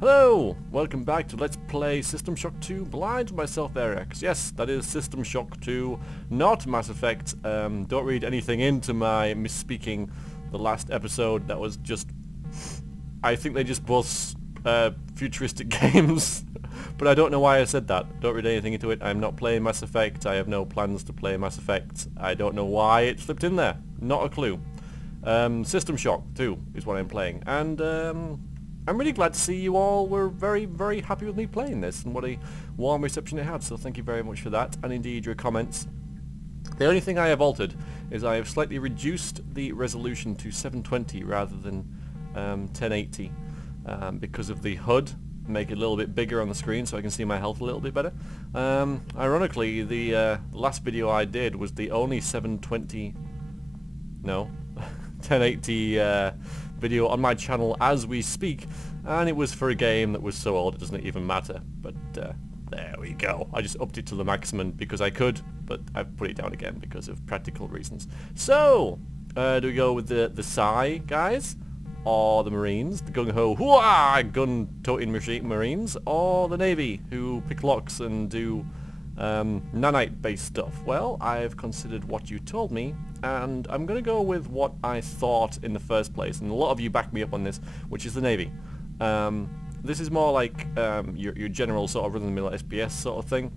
Hello! Welcome back to Let's Play System Shock 2 Blind with myself, veriax. Yes, that is System Shock 2, not Mass Effect. Don't read anything into my misspeaking the last episode. That was just... I think they just both futuristic games. But I don't know why I said that. Don't read anything into it. I'm not playing Mass Effect. I have no plans to play Mass Effect. I don't know why it slipped in there. Not a clue. System Shock 2 is what I'm playing. And I'm really glad to see you all were very, very happy with me playing this, and what a warm reception it had, so thank you very much for that, and indeed your comments. The only thing I have altered is I have slightly reduced the resolution to 720 rather than 1080 because of the HUD. Make it a little bit bigger on the screen so I can see my health a little bit better. Ironically, the last video I did was the only 1080 video on my channel as we speak, and it was for a game that was so old it doesn't even matter, but there we go. I just upped it to the maximum because I could, but I've put it down again because of practical reasons. So, do we go with the Psy guys, or the Marines, the gung-ho hoo-ah gun-toting Marines, or the Navy, who pick locks and do nanite-based stuff? Well, I've considered what you told me, and I'm going to go with what I thought in the first place, and a lot of you back me up on this, which is the Navy. This is more like your general sort of run-of-the-mill SPS sort of thing.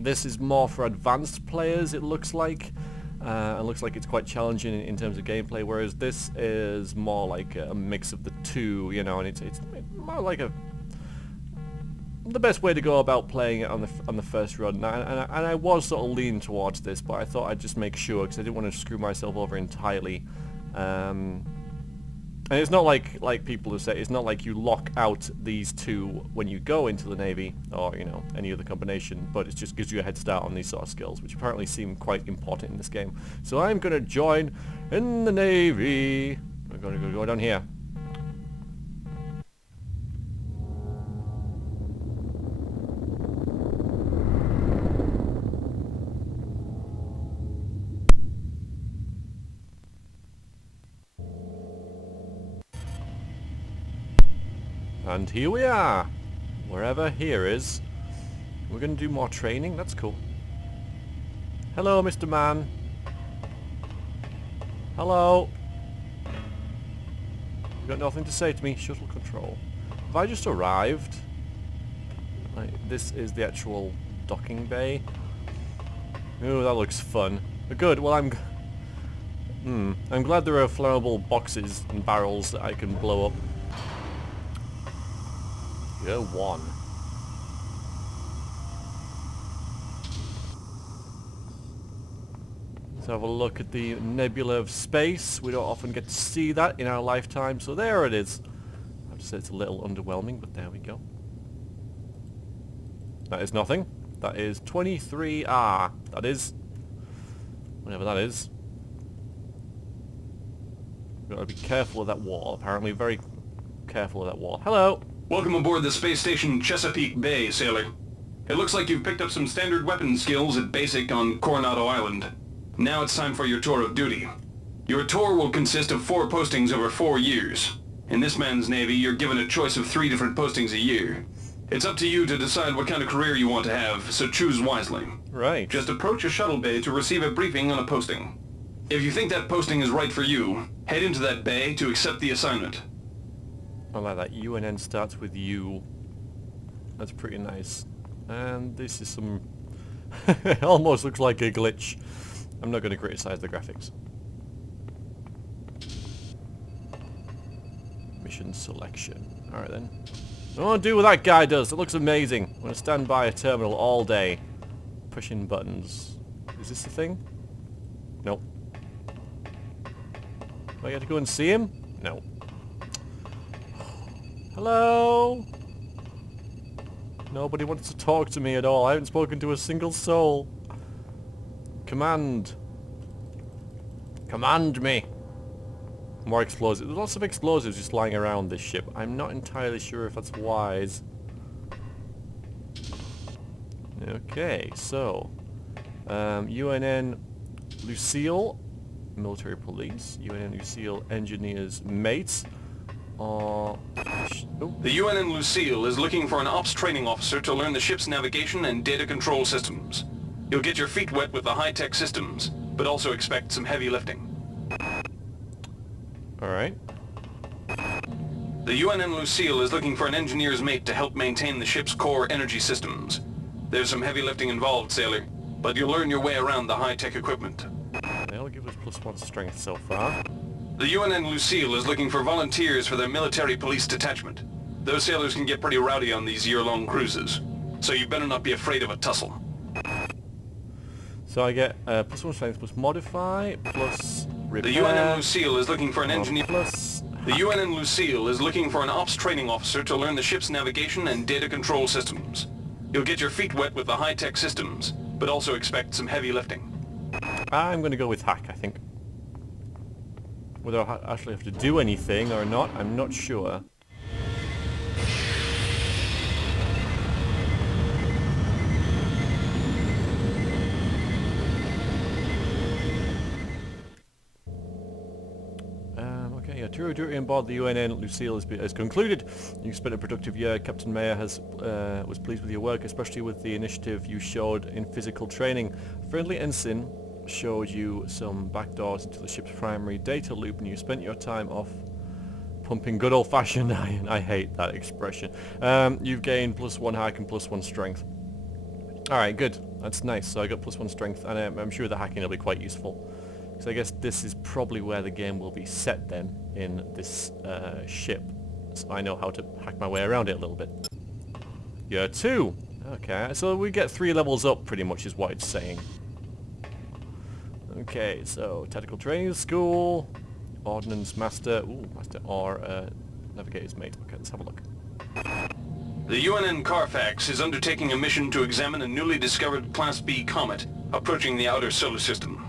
This is more for advanced players, it looks like. It looks like it's quite challenging in terms of gameplay, whereas this is more like a mix of the two, you know, and it's more like the best way to go about playing it on the first run, and I was sort of leaning towards this, but I thought I'd just make sure because I didn't want to screw myself over entirely. And it's not like people have said, it's not like you lock out these two when you go into the Navy or any other combination, but it just gives you a head start on these sort of skills, which apparently seem quite important in this game. So I'm gonna join in the Navy. We're gonna go down here. And here we are, wherever here is. We're going to do more training, that's cool. Hello, Mr. Man. Hello. You got nothing to say to me, shuttle control. Have I just arrived? This is the actual docking bay. Ooh, that looks fun. Good, well I'm glad there are flammable boxes and barrels that I can blow up. Go one. Let's have a look at the nebula of space. We don't often get to see that in our lifetime, so there it is. I have to say it's a little underwhelming, but there we go. That is nothing. That is 23R. That is... whatever that is. We've got to be careful of that wall, apparently. Very careful of that wall. Hello! Welcome aboard the space station Chesapeake Bay, sailor. It looks like you've picked up some standard weapon skills at basic on Coronado Island. Now it's time for your tour of duty. Your tour will consist of 4 postings over 4 years. In this man's Navy, you're given a choice of 3 different postings a year. It's up to you to decide what kind of career you want to have, so choose wisely. Right. Just approach a shuttle bay to receive a briefing on a posting. If you think that posting is right for you, head into that bay to accept the assignment. I like that. UNN starts with U. That's pretty nice. And this is some... it almost looks like a glitch. I'm not going to criticize the graphics. Mission selection. Alright then. I want to do what that guy does. It looks amazing. I'm going to stand by a terminal all day. Pushing buttons. Is this the thing? Nope. Do I get to go and see him? No. Hello? Nobody wants to talk to me at all. I haven't spoken to a single soul. Command. Command me. More explosives. There's lots of explosives just lying around this ship. I'm not entirely sure if that's wise. Okay, so. UNN Lucille, military police. UNN Lucille engineers mates. Oh. The UNN Lucille is looking for an ops training officer to learn the ship's navigation and data control systems. You'll get your feet wet with the high-tech systems, but also expect some heavy lifting. Alright. The UNN Lucille is looking for an engineer's mate to help maintain the ship's core energy systems. There's some heavy lifting involved, sailor, but you'll learn your way around the high-tech equipment. They'll give us +1 strength so far. The UNN Lucille is looking for volunteers for their military police detachment. Those sailors can get pretty rowdy on these year-long cruises, so you better not be afraid of a tussle. So I get +1 strength plus modify plus repair. The UNN Lucille is looking for an engineer. Plus. The UNN Lucille is looking for an ops training officer to learn the ship's navigation and data control systems. You'll get your feet wet with the high-tech systems, but also expect some heavy lifting. I'm going to go with hack, I think. Whether I actually have to do anything or not, I'm not sure. Okay, yeah, tour of duty on board the UNN Lucille has concluded. You spent a productive year. Captain Mayer was pleased with your work, especially with the initiative you showed in physical training. Friendly ensign showed you some backdoors into the ship's primary data loop, and you spent your time off pumping good old-fashioned iron. I hate that expression. You've gained +1 hack and +1 strength. Alright, good. That's nice. So I got +1 strength, and I'm sure the hacking will be quite useful. So I guess this is probably where the game will be set then, in this ship. So I know how to hack my way around it a little bit. Year 2. Okay, so we get 3 levels up pretty much is what it's saying. Okay, so tactical training school, ordnance master, master or navigator's mate. Okay, let's have a look. The UNN Carfax is undertaking a mission to examine a newly discovered Class B comet approaching the outer solar system.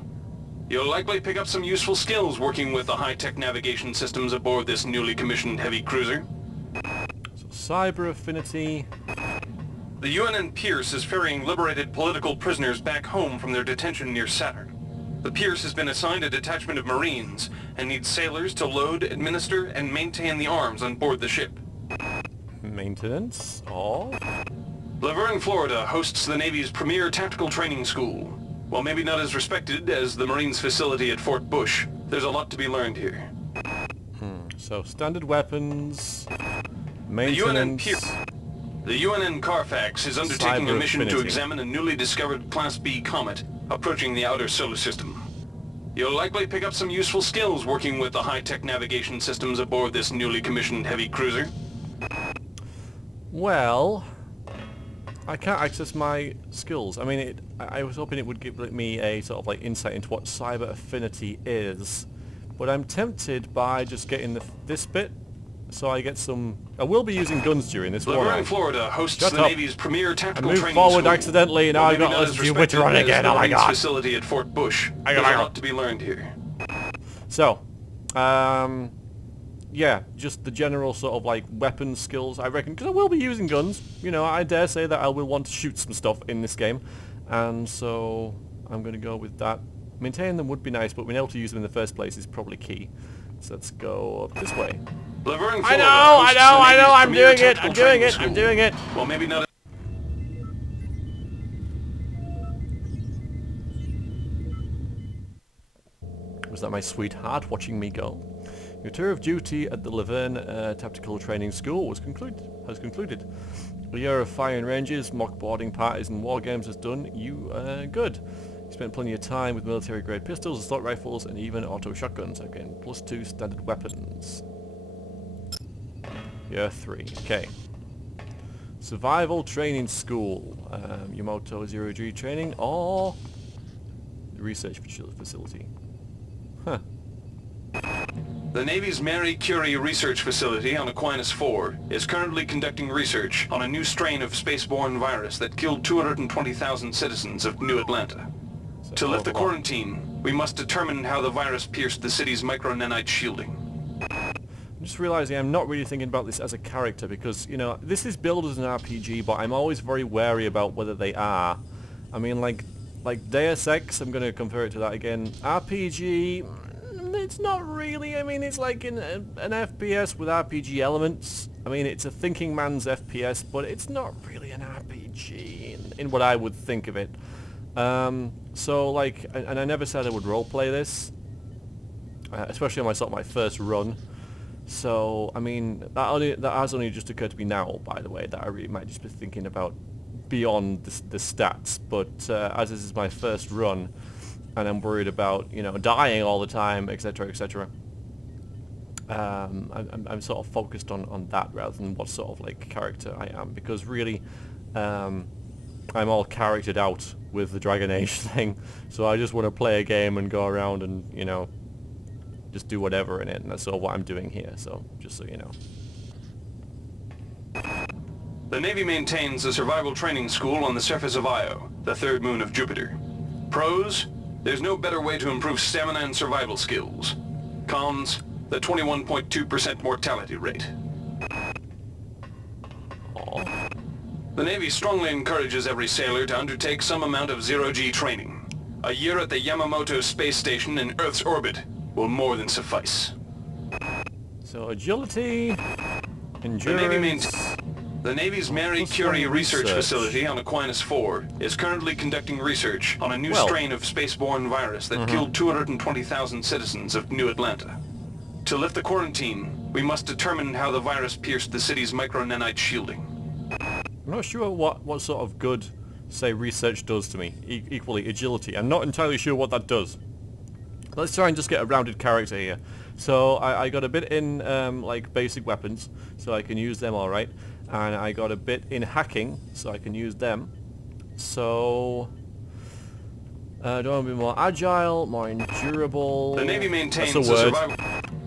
You'll likely pick up some useful skills working with the high-tech navigation systems aboard this newly commissioned heavy cruiser. So cyber affinity. The UNN Pierce is ferrying liberated political prisoners back home from their detention near Saturn. The Pierce has been assigned a detachment of Marines and needs sailors to load, administer, and maintain the arms on board the ship. Maintenance. All. Laverne, Florida hosts the Navy's premier tactical training school. While maybe not as respected as the Marines facility at Fort Bush, there's a lot to be learned here. So standard weapons, maintenance. The UNN Carfax is undertaking a mission affinity. to examine a newly discovered Class B comet approaching the outer solar system. You'll likely pick up some useful skills working with the high-tech navigation systems aboard this newly commissioned heavy cruiser. Well, I can't access my skills. I mean, I was hoping it would give me a sort of like insight into what cyber affinity is, but I'm tempted by just getting this bit, so I get some. I will be using guns during this one. Laverne, Florida hosts the Navy's premier tactical training school. I moved forward school. accidentally, and now I've got to listen to you witch run again. Oh my god! Facility at Fort Bush. There's a lot to be learned here. So, yeah, just the general sort of like weapon skills, I reckon, because I will be using guns. You know, I dare say that I will want to shoot some stuff in this game, and so I'm going to go with that. Maintaining them would be nice, but being able to use them in the first place is probably key. So let's go up this way. Laverne, I know, I'm doing it. Well, maybe not. Was that my sweetheart watching me go? Your tour of duty at the Laverne Tactical Training School has concluded. A year of firing ranges, mock boarding parties and war games has done you good. You spent plenty of time with military-grade pistols, assault rifles and even auto shotguns. Again, +2 standard weapons. Year 3. Okay. Survival Training School. Yamato 0G training or the research facility. Huh. The Navy's Marie Curie Research Facility on Aquinas 4 is currently conducting research on a new strain of spaceborne virus that killed 220,000 citizens of New Atlanta. To lift the quarantine, we must determine how the virus pierced the city's micro-nanite shielding. I'm just realizing I'm not really thinking about this as a character because, you know, this is billed as an RPG, but I'm always very wary about whether they are. I mean, like Deus Ex, I'm going to compare it to that again. RPG, It's not really. I mean, it's like an FPS with RPG elements. I mean, it's a thinking man's FPS, but it's not really an RPG in what I would think of it. So like, and I never said I would roleplay this, especially on my first run. So I mean, that has only just occurred to me now, by the way, that I really might just be thinking about beyond the stats. But as this is my first run, and I'm worried about, you know, dying all the time, etc., etc. I'm sort of focused on that rather than what sort of like character I am, because really, I'm all charactered out with the Dragon Age thing. So I just want to play a game and go around and, you know, just do whatever in it, and that's sort of what I'm doing here. So just so you know. The Navy maintains a survival training school on the surface of Io, the third moon of Jupiter. Pros: there's no better way to improve stamina and survival skills. Cons: the 21.2% mortality rate. Aww. The Navy strongly encourages every sailor to undertake some amount of zero-G training. A year at the Yamamoto space station in Earth's orbit will more than suffice. So agility, endurance... The Navy's Marie Curie research facility on Aquinas 4 is currently conducting research on a new strain of spaceborne virus that killed 220,000 citizens of New Atlanta. To lift the quarantine, we must determine how the virus pierced the city's micronanite shielding. I'm not sure what sort of good, say, research does to me. Equally, agility. I'm not entirely sure what that does. Let's try and just get a rounded character here. So I got a bit in like basic weapons, so I can use them all right. And I got a bit in hacking, so I can use them. So do I want to be more agile, more endurable? The Navy maintains a survival...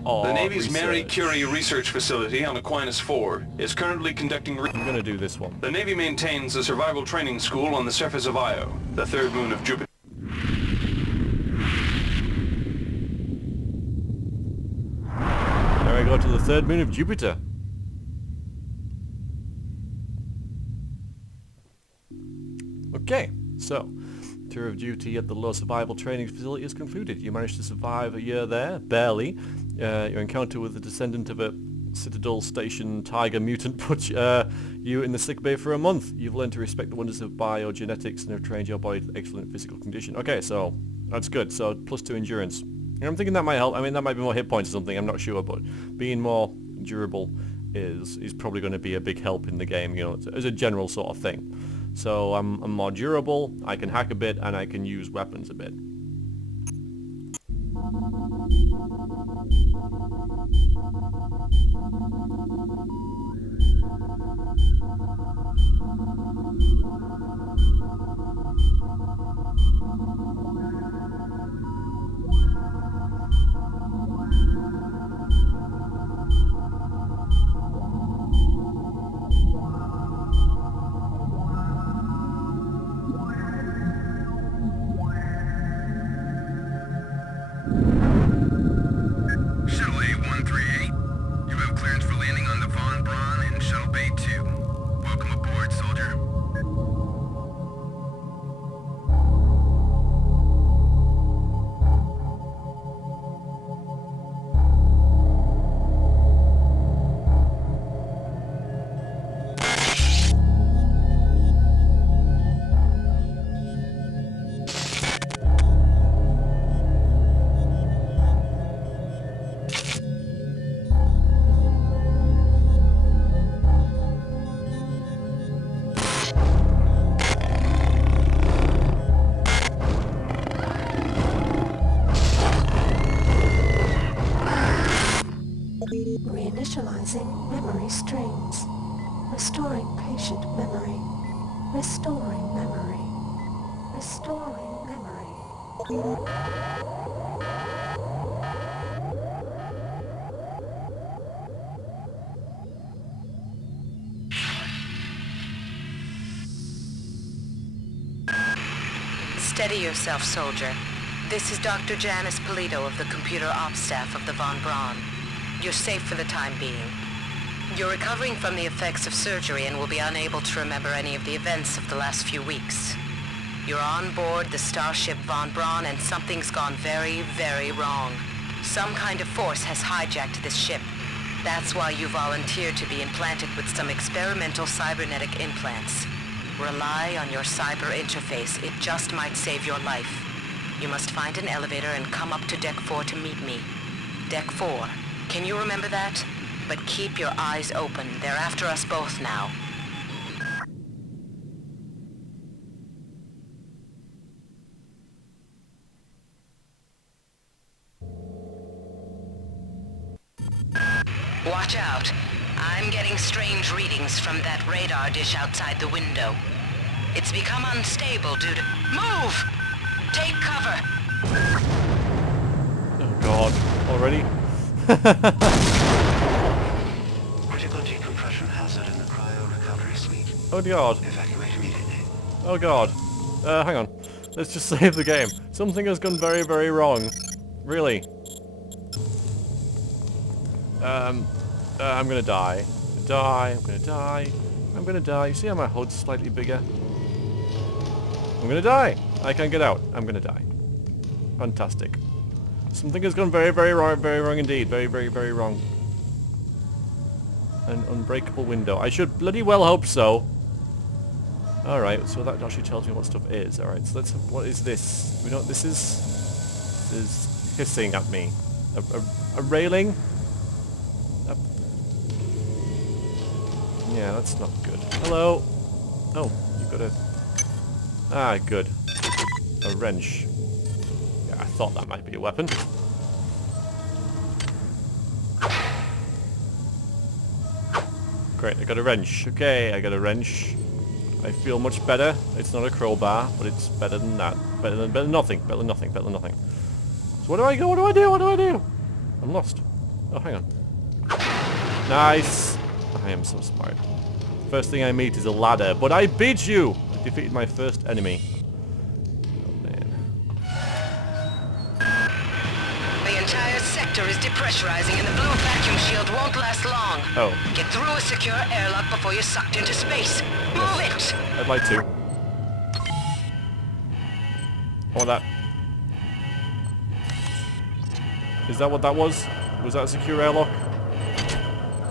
Oh, the Navy's research. Marie Curie research facility on Aquinas 4 is currently conducting... I'm going to do this one. The Navy maintains a survival training school on the surface of Io, the third moon of Jupiter. There I go to the third moon of Jupiter. Okay, so tour of duty at the low survival training facility is concluded. You managed to survive a year there, barely. Your encounter with the descendant of a Citadel Station Tiger mutant put you in the sick bay for a month. You've learned to respect the wonders of biogenetics and have trained your body to excellent physical condition. Okay, so that's good. So +2 endurance. And I'm thinking that might help. I mean, that might be more hit points or something. I'm not sure, but being more durable is probably going to be a big help in the game, you know, as a general sort of thing. So I'm more durable, I can hack a bit, and I can use weapons a bit. Reinitializing memory streams. Restoring patient memory. Restoring memory. Restoring memory. Steady yourself, soldier. This is Dr. Janice Polito of the computer ops staff of the Von Braun. You're safe for the time being. You're recovering from the effects of surgery and will be unable to remember any of the events of the last few weeks. You're on board the starship Von Braun and something's gone very, very wrong. Some kind of force has hijacked this ship. That's why you volunteered to be implanted with some experimental cybernetic implants. Rely on your cyber interface. It just might save your life. You must find an elevator and come up to Deck 4 to meet me. Deck 4. Can you remember that? But keep your eyes open. They're after us both now. Watch out. I'm getting strange readings from that radar dish outside the window. It's become unstable due to... Move! Take cover! Oh god. Already? Critical decompression hazard in the cryo recovery suite. Oh god. Evacuate immediately. Oh god. Hang on. Let's just save the game. Something has gone very, very wrong. Really. I'm gonna die. I'm gonna die. I'm gonna die. You see how my HUD's slightly bigger? I'm gonna die. I can't get out. I'm gonna die. Fantastic. Something has gone very, very wrong indeed. Very, very, very wrong. An unbreakable window. I should bloody well hope so. Alright, so that actually tells me what stuff is. Alright, so let's... What is this? We know what this is? This is hissing at me. A railing? Yeah, that's not good. Hello? Oh, you've got a... Ah, good. A wrench. Yeah, I thought that might be a weapon. Great, I got a wrench. Okay, I got a wrench. I feel much better. It's not a crowbar, but it's better than that. Better than nothing. Better than nothing. Better than nothing. So where do I go? What do I do? What do I do? I'm lost. Oh, hang on. Nice. I am so smart. First thing I meet is a ladder, but I beat you! I defeated my first enemy. Oh, man. The entire sector is depressurizing and the blue vacuum shield won't last long. Oh. Get through a secure airlock before you're sucked into space. Move it! I'd like to. I want that. Is that what that was? Was that a secure airlock?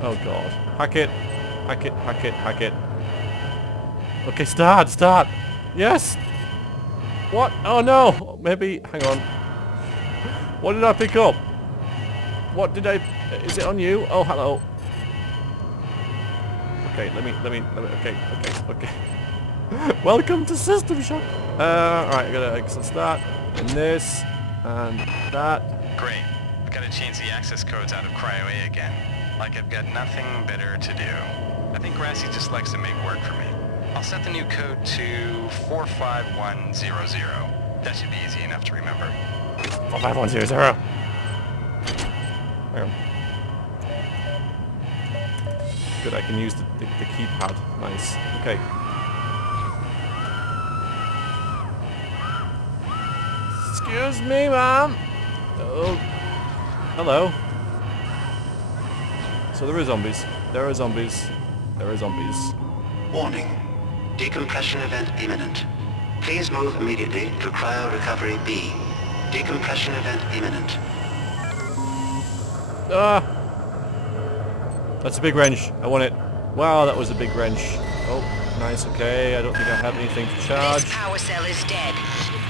Oh god. Hack it. Hack it, hack it, hack it. Okay, start, start. Yes! What? Oh no! Maybe, hang on. What did I pick up? What did I... Is it on you? Oh, hello. Okay, let me, okay. Welcome to System Shock. Alright, I gotta access that, and this, and that. Great. I've got to change the access codes out of Cryo A again. Like I've got nothing better to do. I think Grassy just likes to make work for me. I'll set the new code to 45100. That should be easy enough to remember. 45100. Good, I can use the keypad. Nice. Okay. Excuse me, ma'am. Oh. Hello. So there are zombies. There are zombies. There are zombies. Warning. Decompression event imminent. Please move immediately to cryo recovery B. Decompression event imminent. Ah! That's a big wrench. I want it. Wow, that was a big wrench. Oh, nice. Okay, I don't think I have anything to charge. This power cell is dead.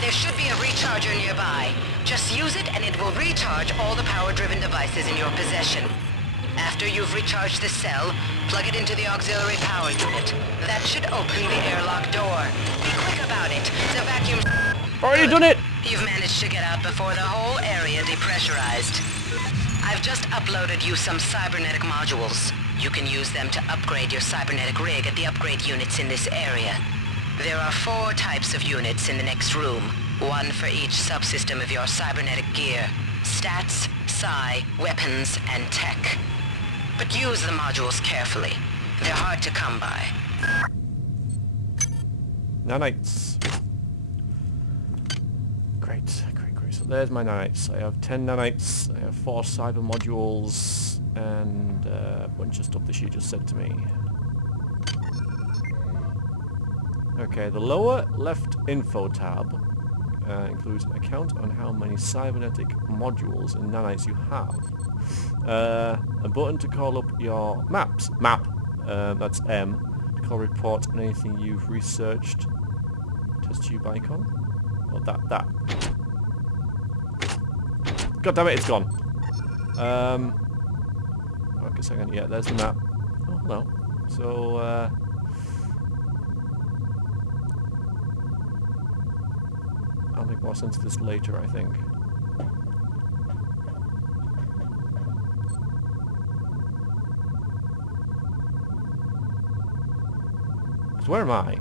There should be a recharger nearby. Just use it and it will recharge all the power-driven devices in your possession. After you've recharged the cell, plug it into the auxiliary power unit. That should open the airlock door. Be quick about it. The vacuum... Already done it! You've managed to get out before the whole area depressurized. I've just uploaded you some cybernetic modules. You can use them to upgrade your cybernetic rig at the upgrade units in this area. There are 4 types of units in the next room. 1 for each subsystem of your cybernetic gear. Stats, psi, weapons, and tech. But use the modules carefully. They're hard to come by. Nanites. Great. So there's my nanites. I have 10 nanites. I have 4 cyber modules. And a bunch of stuff that she just said to me. Okay, the lower left info tab includes an account on how many cybernetic modules and nanites you have. A button to call up your maps. Map. That's M. To call report on anything you've researched. Test tube icon. Or that. God damn it, it's gone. Okay, second. Yeah, there's the map. Oh, hello. So, I'll make more sense of this later, I think. So where am I?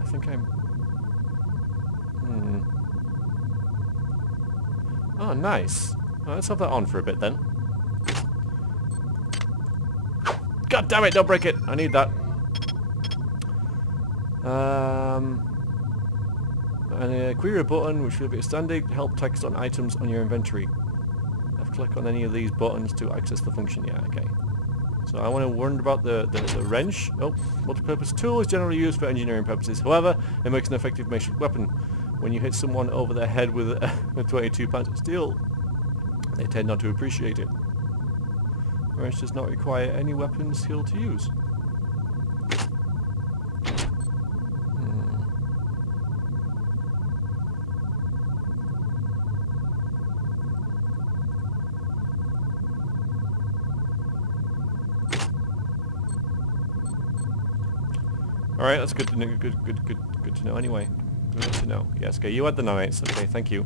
I think I'm... Oh, nice. Well, let's have that on for a bit then. God damn it, don't break it! I need that. And a query button which will be standing to help text on items on your inventory. I have to click on any of these buttons to access the function. Yeah, okay. So I want to warn about the wrench. Oh, multi-purpose tool is generally used for engineering purposes. However, it makes an effective makeshift weapon. When you hit someone over the head with a 22 pounds of steel, they tend not to appreciate it. The wrench does not require any weapon skill to use. Alright, that's good to know. Good to know anyway. Good to know. Yes, okay, you had the nanites. Okay, thank you.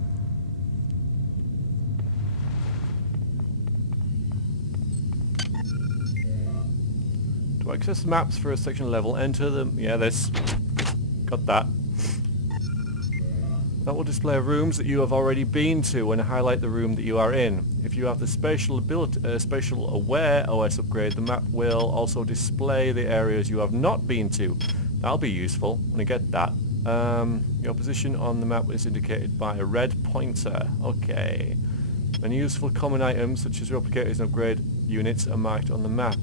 To access maps for a section level, enter them. Yeah, this. Got that. That will display rooms that you have already been to and highlight the room that you are in. If you have the spatial aware OS upgrade, the map will also display the areas you have not been to. That'll be useful when I get that. Your position on the map is indicated by a red pointer. Okay. Many useful common items such as replicators and upgrade units are marked on the map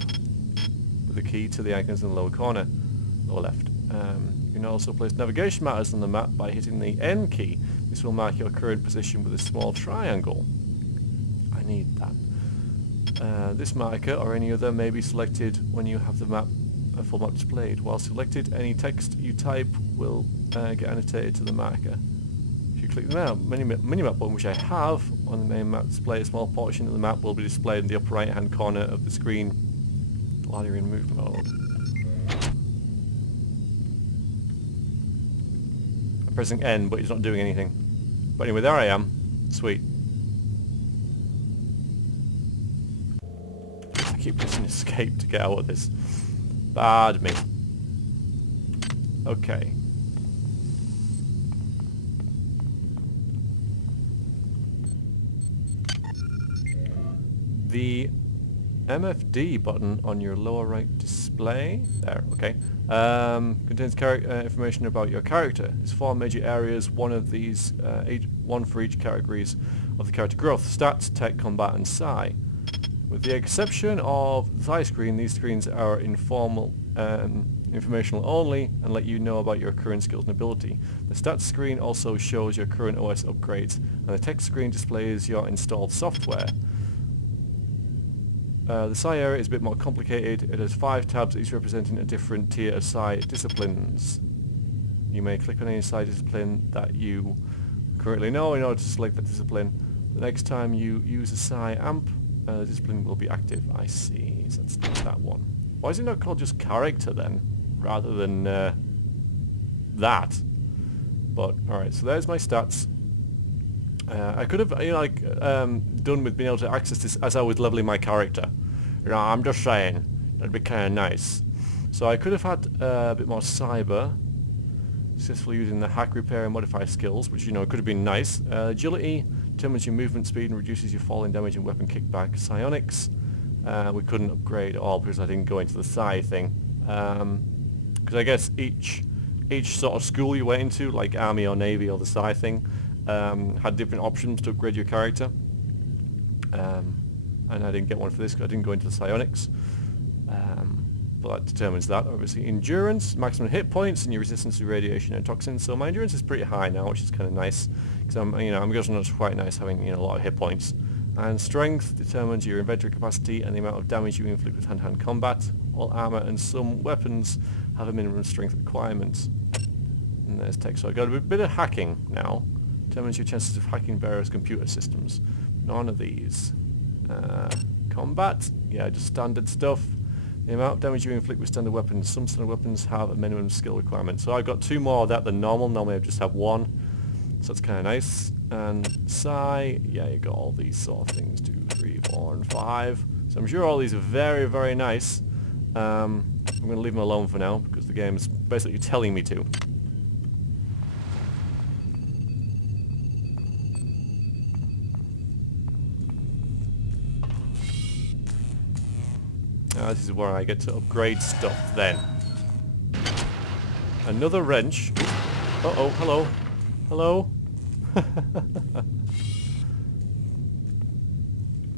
with the key to the icons in the lower corner, lower left. You can also place navigation markers on the map by hitting the N key. This will mark your current position with a small triangle. I need that. This marker or any other may be selected when you have the map full map displayed. While selected, any text you type will get annotated to the marker. If you click the minimap button, which I have on the main map display, a small portion of the map will be displayed in the upper right hand corner of the screen while you're in move mode. I'm pressing N, but it's not doing anything. But anyway, there I am. Sweet. I keep pressing escape to get out of this. Bad me. Okay. The MFD button on your lower right display, there, okay, contains information about your character. There's 4 major areas, one of these, one for each categories of the character growth: stats, tech, combat, and psi. With the exception of the psi screen, these screens are informational only and let you know about your current skills and ability. The stats screen also shows your current OS upgrades, and the tech screen displays your installed software. The psi area is a bit more complicated. It has 5 tabs, each representing a different tier of psi disciplines. You may click on any psi discipline that you currently know in order to select that discipline. The next time you use a psi amp, the discipline will be active. I see. So that's that one. Why is it not called just character then, rather than that? But alright, so there's my stats. I could have, done with being able to access this as I was leveling my character. I'm just saying, that'd be kind of nice. So I could have had a bit more cyber, successfully using the hack, repair, and modify skills, which, could have been nice. Agility determines your movement speed and reduces your falling damage and weapon kickback. Psionics, we couldn't upgrade at all because I didn't go into the psi thing. Because I guess each sort of school you went into, like Army or Navy or the psi thing, had different options to upgrade your character, and I didn't get one for this because I didn't go into the psionics. But that determines that, obviously. Endurance, maximum hit points, and your resistance to radiation and toxins. So my endurance is pretty high now, which is kind of nice. Because I'm guessing it's quite nice having, a lot of hit points. And strength determines your inventory capacity and the amount of damage you inflict with hand-to-hand combat. All armor and some weapons have a minimum strength requirement. And there's tech. So I got a bit of hacking now. Determines your chances of hacking various computer systems. None of these. Combat, yeah, just standard stuff. The amount of damage you inflict with standard weapons. Some standard weapons have a minimum skill requirement. So I've got 2 more of that than normal. Normally I just have 1. So that's kind of nice. And psi, yeah, you got all these sort of things. 2, 3, 4, and 5. So I'm sure all these are very, very nice. I'm going to leave them alone for now because the game's basically telling me to. Now this is where I get to upgrade stuff then. Another wrench. Uh-oh, hello. Hello?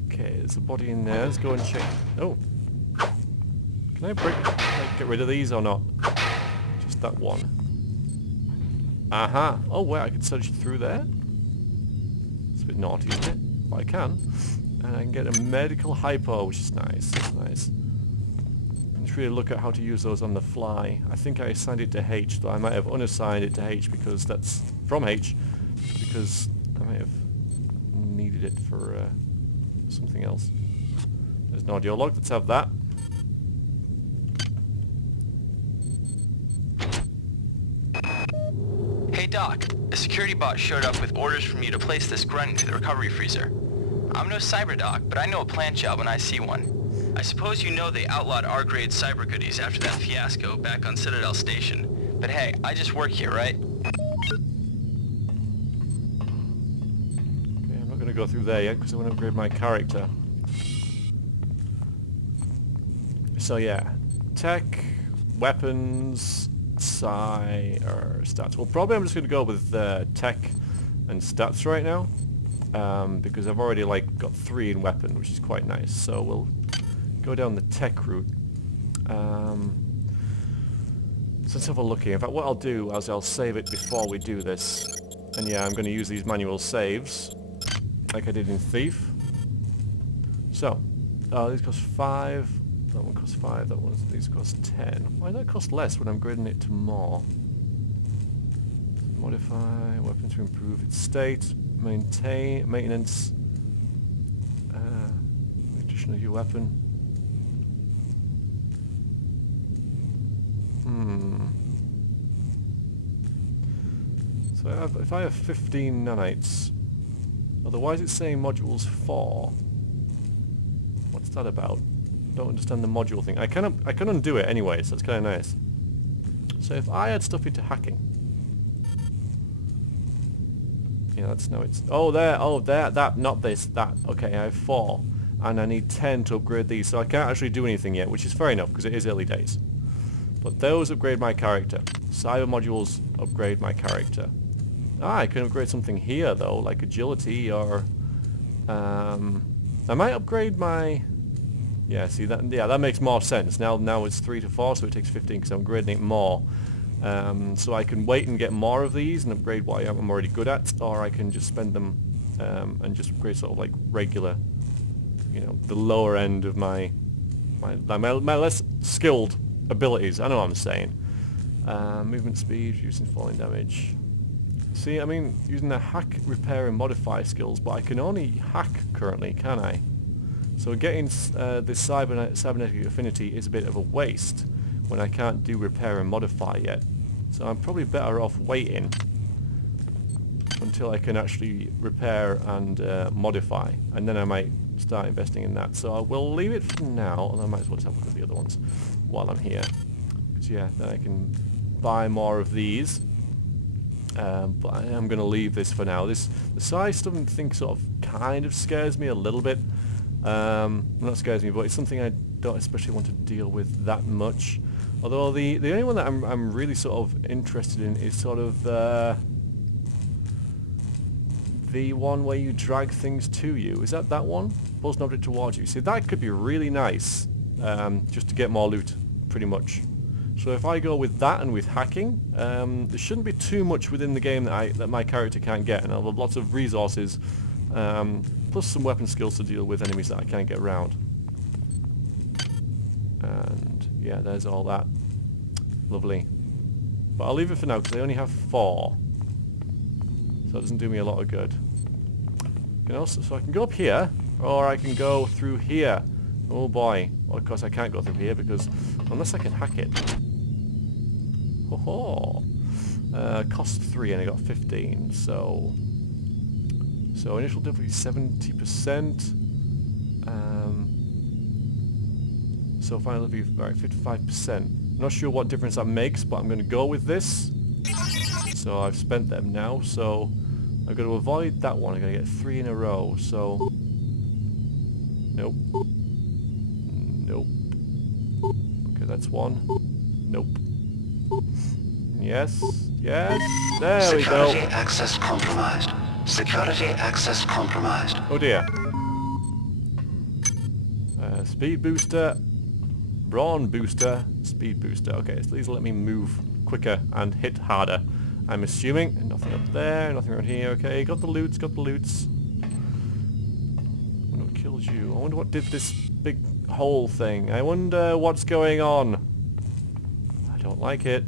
Okay, there's a body in there. Let's go and check. Oh. Can I get rid of these or not? Just that one. Aha. Oh, wait, I can search through there? It's a bit naughty, isn't it? But I can. And I can get a medical hypo, which is nice. That's nice. Just really look at how to use those on the fly. I think I assigned it to H, though I might have unassigned it to H because that's from H, because I might have needed it for something else. There's an audio log. Let's have that. Hey Doc, a security bot showed up with orders from you to place this grunt into the recovery freezer. I'm no cyber doc, but I know a plant job when I see one. I suppose you know they outlawed R-grade cyber goodies after that fiasco back on Citadel Station. But hey, I just work here, right? Okay, I'm not going to go through there yet because I want to upgrade my character. So yeah, tech, weapons, psi, or stats. Well, probably I'm just going to go with tech and stats right now. Because I've already got 3 in weapon, which is quite nice. So we'll go down the tech route. So let's have a look here. In fact, what I'll do is I'll save it before we do this. And yeah, I'm going to use these manual saves, like I did in Thief. So, these cost 5. That one costs 5. These cost 10. Why does that cost less when I'm grading it to more? Modify weapon to improve its state. Maintain maintenance. Additional new weapon. So if I have 15 nanites, otherwise it's saying modules 4. What's that about? Don't understand the module thing. I can undo it anyway, so it's kind of nice. So if I add stuff into hacking. Yeah, that's no, it's... Oh, there, that, not this, that. Okay, I have 4. And I need 10 to upgrade these, so I can't actually do anything yet, which is fair enough, because it is early days. But those upgrade my character. Cyber modules upgrade my character. I can upgrade something here, though, like agility, or... I might upgrade my... Yeah, see, that makes more sense. Now it's 3 to 4, so it takes 15, because I'm upgrading it more. So I can wait and get more of these and upgrade what I'm already good at, or I can just spend them and just upgrade sort of like regular, the lower end of my less skilled abilities. I know what I'm saying. Movement speed, reducing falling damage. See, I mean, using the hack, repair, and modify skills, but I can only hack currently, can I? So getting this cybernetic affinity is a bit of a waste when I can't do repair and modify yet. So I'm probably better off waiting until I can actually repair and modify, and then I might start investing in that. So I will leave it for now, although I might as well just have a look at the other ones while I'm here. Because yeah, then I can buy more of these. But I am going to leave this for now. The size stuff I think sort of kind of scares me a little bit. Not scares me, but it's something I don't especially want to deal with that much. Although the only one that I'm really sort of interested in is sort of the one where you drag things to you. Is that one? Pulls an object towards you. See, that could be really nice, just to get more loot pretty much. So if I go with that and with hacking, there shouldn't be too much within the game that my character can't get, and I'll have lots of resources, plus some weapon skills to deal with enemies that I can't get around. And yeah, there's all that. Lovely. But I'll leave it for now because I only have 4. So it doesn't do me a lot of good. So I can go up here, or I can go through here. Oh boy. Well, of course I can't go through here because unless I can hack it. Ho ho. Cost 3 and I got 15. So initial difficulty 70%. So final difficulty, right, 55%. Not sure what difference that makes, but I'm going to go with this. So I've spent them now. So I've got to avoid that one. I'm going to get 3 in a row. So nope. Nope. Okay, that's 1. Nope. Yes. Yes. There we go. Security access compromised. Security access compromised. Oh dear. Speed booster. Braun booster. Speed booster. Okay, so these let me move quicker and hit harder. I'm assuming. Nothing up there. Nothing around here. Okay, got the loots. Got the loots. I wonder what killed you. I wonder what did this big hole thing. I wonder what's going on. I don't like it.